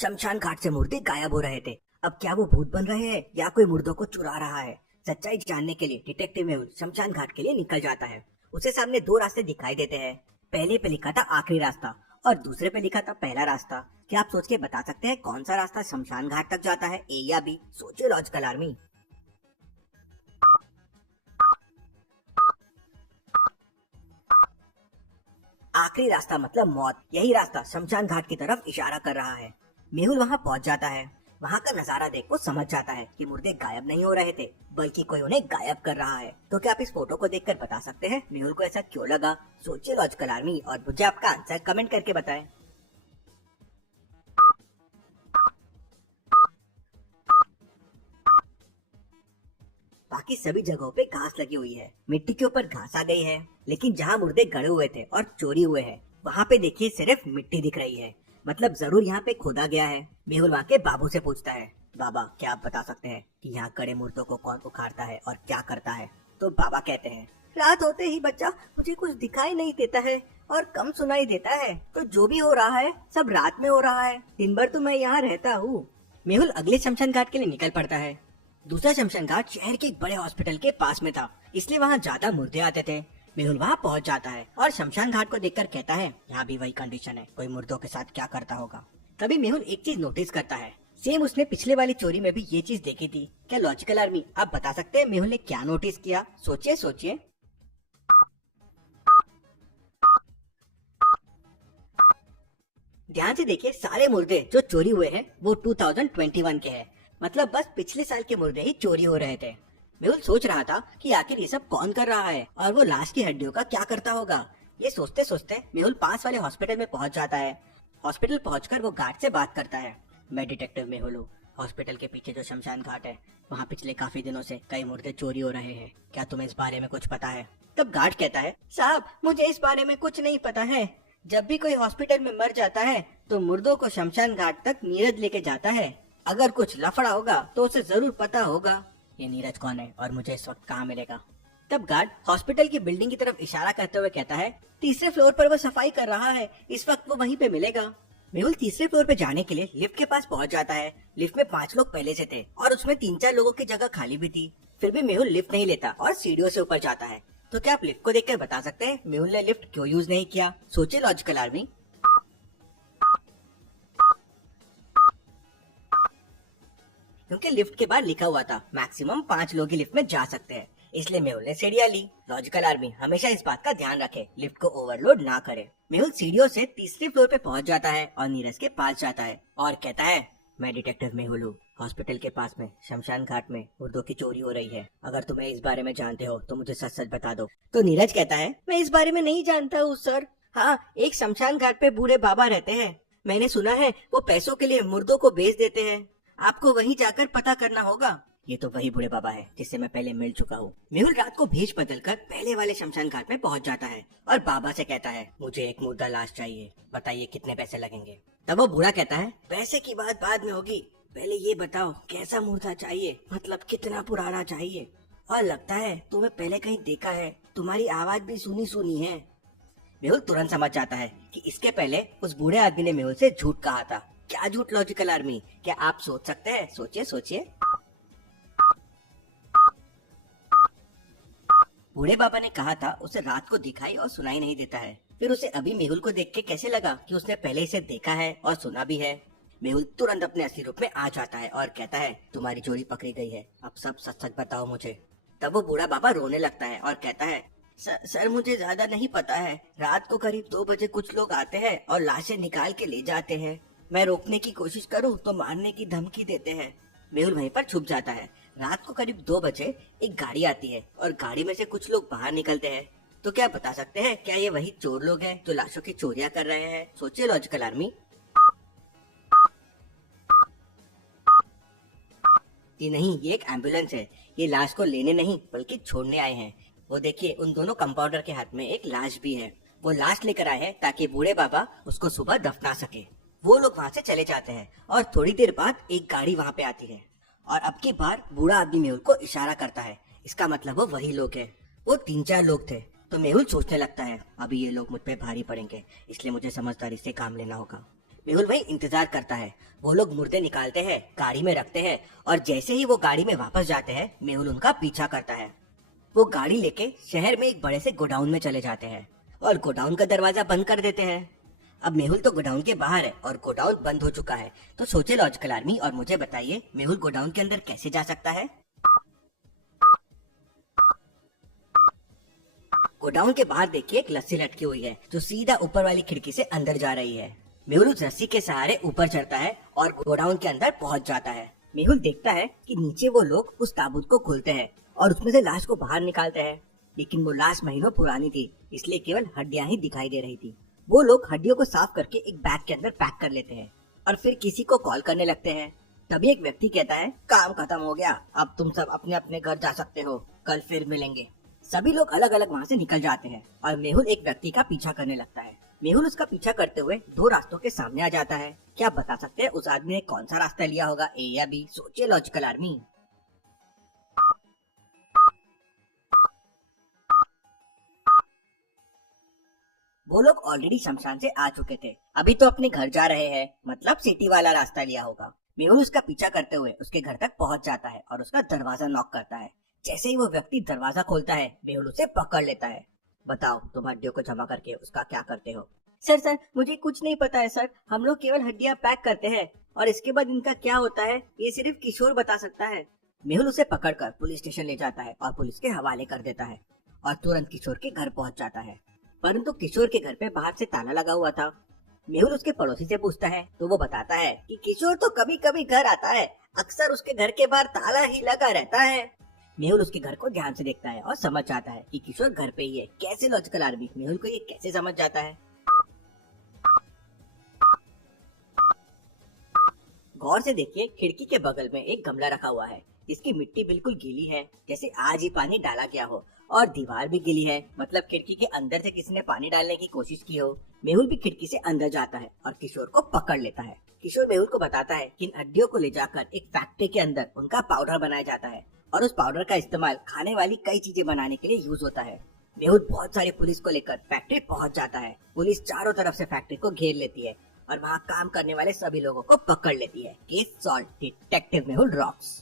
शमशान घाट से मुर्दे गायब हो रहे थे। अब क्या वो भूत बन रहे हैं या कोई मुर्दों को चुरा रहा है? सच्चाई जानने के लिए डिटेक्टिव मेहुल शमशान घाट के लिए निकल जाता है। उसे सामने दो रास्ते दिखाई देते हैं। पहले पे लिखा था आखिरी रास्ता और दूसरे पे लिखा था पहला रास्ता। क्या आप सोच के बता सकते हैं कौन सा रास्ता शमशान घाट तक जाता है, ए या बी? सोचिए लॉजिकल आर्मी। आखिरी रास्ता मतलब मौत। यही रास्ता शमशान घाट की तरफ इशारा कर रहा है। मेहुल वहां पहुंच जाता है। वहां का नजारा देख वो समझ जाता है कि मुर्दे गायब नहीं हो रहे थे, बल्कि कोई उन्हें गायब कर रहा है। तो क्या आप इस फोटो को देखकर बता सकते हैं मेहुल को ऐसा क्यों लगा? सोचिए लॉजिकल आर्मी और मुझे आपका आंसर कमेंट करके बताएं। बाकी सभी जगहों पे घास लगी हुई है, मिट्टी के ऊपर घास आ गई है, लेकिन जहाँ मुर्दे गड़े हुए थे और चोरी हुए हैं वहाँ पे देखिए सिर्फ मिट्टी दिख रही है। मतलब जरूर यहाँ पे खोदा गया है। मेहुल वहाँ के बाबू से पूछता है, बाबा क्या आप बता सकते हैं कि यहाँ गड़े मुर्दों को कौन उखाड़ता है और क्या करता है? तो बाबा कहते हैं, रात होते ही बच्चा मुझे कुछ दिखाई नहीं देता है और कम सुनाई देता है, तो जो भी हो रहा है सब रात में हो रहा है, दिन भर तो मैं यहाँ रहता हूँ। मेहुल अगले शमशान घाट के लिए निकल पड़ता है। दूसरा शमशान घाट शहर के एक बड़े हॉस्पिटल के पास में था, इसलिए वहाँ ज्यादा मुर्दे आते थे। मेहुल वहाँ पहुँच जाता है और शमशान घाट को देखकर कहता है, यहाँ भी वही कंडीशन है, कोई मुर्दों के साथ क्या करता होगा। तभी मेहुल एक चीज नोटिस करता है, सेम उसने पिछले वाली चोरी में भी ये चीज देखी थी। क्या लॉजिकल आर्मी आप बता सकते हैं मेहुल ने क्या नोटिस किया? सोचिए सोचिए। ध्यान से देखिए, सारे मुर्दे जो चोरी हुए हैं वो 2021 के हैं। मतलब बस पिछले साल के मुर्दे ही चोरी हो रहे थे। मेहुल सोच रहा था कि आखिर ये सब कौन कर रहा है और वो लाश की हड्डियों का क्या करता होगा। ये सोचते सोचते मेहुल पास वाले हॉस्पिटल में पहुंच जाता है। हॉस्पिटल पहुंचकर वो गार्ड से बात करता है, मैं डिटेक्टिव मेहुल हूँ। हॉस्पिटल के पीछे जो शमशान घाट है वहाँ पिछले काफी दिनों से कई मुर्दे चोरी हो रहे हैं, क्या तुम्हें इस बारे में कुछ पता है? तब गार्ड कहता है, साहब मुझे इस बारे में कुछ नहीं पता है। जब भी कोई हॉस्पिटल में मर जाता है तो मुर्दों को शमशान घाट तक नीरज लेके जाता है। अगर कुछ लफड़ा होगा तो उसे जरूर पता होगा। ये नीरज कौन है और मुझे इस वक्त कहाँ मिलेगा? तब गार्ड हॉस्पिटल की बिल्डिंग की तरफ इशारा करते हुए कहता है, तीसरे फ्लोर पर वो सफाई कर रहा है, इस वक्त वो वहीं पे मिलेगा। मेहुल तीसरे फ्लोर पे जाने के लिए लिफ्ट के पास पहुंच जाता है। लिफ्ट में 5 लोग पहले से थे और उसमें 3-4 लोगों की जगह खाली भी थी। फिर भी मेहुल लिफ्ट नहीं लेता और सीढ़ियों से ऊपर जाता है। तो क्या आप लिफ्ट को देखकर बता सकते हैं मेहुल ने लिफ्ट क्यों यूज नहीं किया? सोचिए लॉजिकल आर्मी। क्योंकि लिफ्ट के बाद लिखा हुआ था मैक्सिमम 5 लोग ही लिफ्ट में जा सकते हैं, इसलिए मेहुल ने सीढ़ियां ली। लॉजिकल आर्मी हमेशा इस बात का ध्यान रखे, लिफ्ट को ओवरलोड ना करे। मेहुल सीढ़ियों से तीसरे फ्लोर पे पहुंच जाता है और नीरज के पास जाता है और कहता है, मैं डिटेक्टिव मेहुल हूँ। हॉस्पिटल के पास में शमशान घाट में मुर्दों की चोरी हो रही है, अगर तुम्हें इस बारे में जानते हो तो मुझे सच सच बता दो। तो नीरज कहता है, मैं इस बारे में नहीं जानता हूँ सर। हाँ, एक शमशान घाट पे बूढ़े बाबा रहते हैं, मैंने सुना है वो पैसों के लिए मुर्दों को बेच देते हैं, आपको वहीं जाकर पता करना होगा। ये तो वही बूढ़े बाबा है जिससे मैं पहले मिल चुका हूँ। मेहुल रात को भेष बदलकर पहले वाले शमशान घाट में पहुंच जाता है और बाबा से कहता है, मुझे एक मुर्दा लाश चाहिए, बताइए कितने पैसे लगेंगे? तब वो बूढ़ा कहता है, पैसे की बात बाद में होगी, पहले ये बताओ कैसा मुर्दा चाहिए, मतलब कितना पुराना चाहिए? और लगता है तुम्हें पहले कहीं देखा है, तुम्हारी आवाज भी सुनी सुनी है। मेहुल तुरंत समझ जाता है कि इसके पहले उस बूढ़े आदमी ने मेहुल से झूठ कहा था। क्या झूठ लॉजिकल आर्मी? क्या आप सोच सकते हैं? सोचिए सोचिए। बूढ़े बाबा ने कहा था उसे रात को दिखाई और सुनाई नहीं देता है। फिर उसे अभी मेहुल को देख के कैसे लगा कि उसने पहले इसे देखा है और सुना भी है? मेहुल तुरंत अपने असली रूप में आ जाता है और कहता है, तुम्हारी चोरी पकड़ी गई है, अब सब सच सच बताओ मुझे। तब वो बूढ़ा बाबा रोने लगता है और कहता है, सर मुझे ज्यादा नहीं पता है, रात को करीब 2 बजे कुछ लोग आते हैं और लाशें निकाल के ले जाते हैं, मैं रोकने की कोशिश करूं तो मारने की धमकी देते हैं। मेहुल वहीं पर छुप जाता है। रात को करीब 2 बजे एक गाड़ी आती है और गाड़ी में से कुछ लोग बाहर निकलते हैं। तो क्या बता सकते हैं क्या ये वही चोर लोग हैं जो लाशों की चोरियां कर रहे हैं? सोचिए लॉजिकल आर्मी। ये नहीं, ये एक एम्बुलेंस है, ये लाश को लेने नहीं बल्कि छोड़ने आए हैं। वो देखिए उन दोनों कंपाउंडर के हाथ में एक लाश भी है, वो लाश लेकर आए हैं ताकि बूढ़े बाबा उसको सुबह दफना सके। वो लोग वहाँ से चले जाते हैं और थोड़ी देर बाद एक गाड़ी वहाँ पे आती है और अब की बार बूढ़ा आदमी मेहुल को इशारा करता है, इसका मतलब वो वही लोग हैं। वो 3-4 लोग थे। तो मेहुल सोचने लगता है, अभी ये लोग मुझ पे भारी पड़ेंगे, इसलिए मुझे समझदारी से काम लेना होगा। मेहुल वही इंतजार करता है। वो लोग मुर्दे निकालते हैं, गाड़ी में रखते हैं और जैसे ही वो गाड़ी में वापस जाते हैं मेहुल उनका पीछा करता है। वो गाड़ी लेके शहर में एक बड़े से गोडाउन में चले जाते हैं और गोडाउन का दरवाजा बंद कर देते हैं। अब मेहुल तो गोडाउन के बाहर है और गोडाउन बंद हो चुका है। तो सोचे लॉजिकल आर्मी और मुझे बताइए मेहुल गोडाउन के अंदर कैसे जा सकता है। गोडाउन के बाहर देखिए एक लस्सी लटकी हुई है जो सीधा ऊपर वाली खिड़की से अंदर जा रही है। मेहुल उस रस्सी के सहारे ऊपर चढ़ता है और गोडाउन के अंदर पहुंच जाता है। मेहुल देखता है कि नीचे वो लोग उस ताबूत को खोलते हैं और उसमें से लाश को बाहर निकालते हैं, लेकिन वो लाश महीनों पुरानी थी इसलिए केवल हड्डियां ही दिखाई दे रही थी। वो लोग हड्डियों को साफ करके एक बैग के अंदर पैक कर लेते हैं और फिर किसी को कॉल करने लगते हैं। तभी एक व्यक्ति कहता है, काम खत्म हो गया, अब तुम सब अपने अपने घर जा सकते हो, कल फिर मिलेंगे। सभी लोग अलग अलग वहाँ से निकल जाते हैं और मेहुल एक व्यक्ति का पीछा करने लगता है। मेहुल उसका पीछा करते हुए दो रास्तों के सामने आ जाता है। क्या बता सकते हैं उस आदमी ने कौन सा रास्ता लिया होगा, ए या बी? सोचिए लॉजिकल आर्मी। वो लोग ऑलरेडी शमशान से आ चुके थे, अभी तो अपने घर जा रहे हैं, मतलब सिटी वाला रास्ता लिया होगा। मेहुल उसका पीछा करते हुए उसके घर तक पहुंच जाता है और उसका दरवाजा नॉक करता है। जैसे ही वो व्यक्ति दरवाजा खोलता है मेहुल उसे पकड़ लेता है। बताओ तुम हड्डियों को जमा करके उसका क्या करते हो? सर मुझे कुछ नहीं पता है सर, हम लोग केवल हड्डियां पैक करते हैं और इसके बाद इनका क्या होता है ये सिर्फ किशोर बता सकता है। मेहुल उसे पकड़कर पुलिस स्टेशन ले जाता है और पुलिस के हवाले कर देता है और तुरंत किशोर के घर पहुंच जाता है। परंतु किशोर के घर पे बाहर से ताला लगा हुआ था। मेहुल उसके पड़ोसी से पूछता है तो वो बताता है कि किशोर तो कभी कभी घर आता है, अक्सर उसके घर के बाहर ताला ही लगा रहता है। मेहुल उसके घर को ध्यान से देखता है और समझ जाता है कि किशोर घर पे ही है। कैसे लॉजिकल आर्मी, मेहुल को ये कैसे समझ जाता है? गौर से देखिए खिड़की के बगल में एक गमला रखा हुआ है जिसकी मिट्टी बिल्कुल गीली है, जैसे आज ही पानी डाला गया हो, और दीवार भी गीली है, मतलब खिड़की के अंदर से किसी ने पानी डालने की कोशिश की हो। मेहुल भी खिड़की से अंदर जाता है और किशोर को पकड़ लेता है। किशोर मेहुल को बताता है कि इन हड्डियों को ले जाकर एक फैक्ट्री के अंदर उनका पाउडर बनाया जाता है और उस पाउडर का इस्तेमाल खाने वाली कई चीजें बनाने के लिए यूज होता है। मेहुल बहुत सारी पुलिस को लेकर फैक्ट्री पहुंच जाता है। पुलिस चारों तरफ से फैक्ट्री को घेर लेती है और वहाँ काम करने वाले सभी लोगों को पकड़ लेती है। Case solve, detective Mehul rocks.